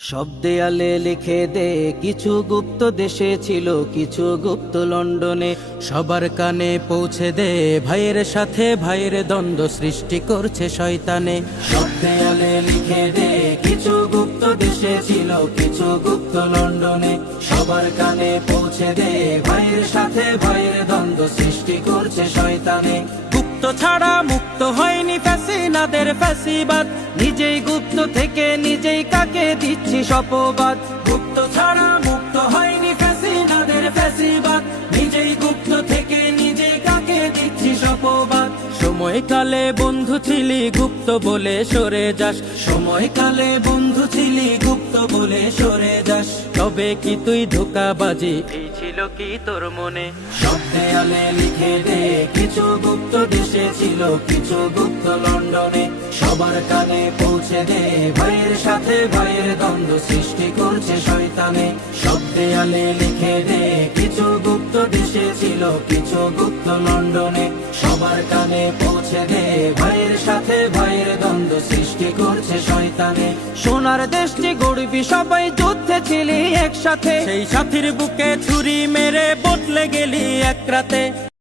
সব দেয়ালে লিখে দে, কিছু গুপ্ত দেশে ছিল, কিছু গুপ্ত লন্ডনে। সবার কানে পৌঁছে দে, ভাইয়ের সাথে ভাইয়ের দ্বন্দ্ব সৃষ্টি করছে শয়তানে। সব দেয়ালে লিখে দে, কিছু গুপ্ত দেশে ছিল, কিছু গুপ্ত লন্ডনে। সবার কানে পৌঁছে দে, ভাইয়ের সাথে ভাইয়ের দ্বন্দ্ব সৃষ্টি করছে শয়তানে। গুপ্ত ছাড়া মুক্ত হয়নি ফ্যাসিনাদের ফ্যাসিবাদ, নিজেই গুপ্ত থেকে নিজেই কাকে দিচ্ছি অপবাদ। গুপ্ত ছাড়া মুক্ত হয়নি ফ্যাসিনাদের ফ্যাসিবাদ, নিজেই গুপ্ত থেকে নিজেই কাকে দিচ্ছি অপবাদ। সময়কালে বন্ধু ছিলি গুপ্ত বলে সরে যাস, সময়কালে বন্ধু ছিলি গুপ্ত বলে সরে যাস। তবে কি তুই ধোঁকাবাজি, এই ছিল কি তোর মনে? সব দেয়ালে লিখে দে, কিছু গুপ্ত দেশে ছিল, কিছু গুপ্ত লন্ডনে। সবার কানে পৌঁছে দে, ভাইয়ের সাথে ভাইয়ের দ্বন্দ্ব সৃষ্টি করছে শয়তানে। সব দেয়ালে লিখে দে, কিছু গুপ্ত দেশে ছিল, কিছু গুপ্ত লন্ডনে। সবার কানে পৌঁছে দে, ভাইয়ের সাথে ভাইয়ের দ্বন্দ্ব সৃষ্টি করছে শয়তানে। সোনার দেশটি গড়বি সবাই, যুদ্ধে ছিলি একসাথে, সেই সাথীর বুকে ছুরি মেরে বদলে গেলি এক রাতে।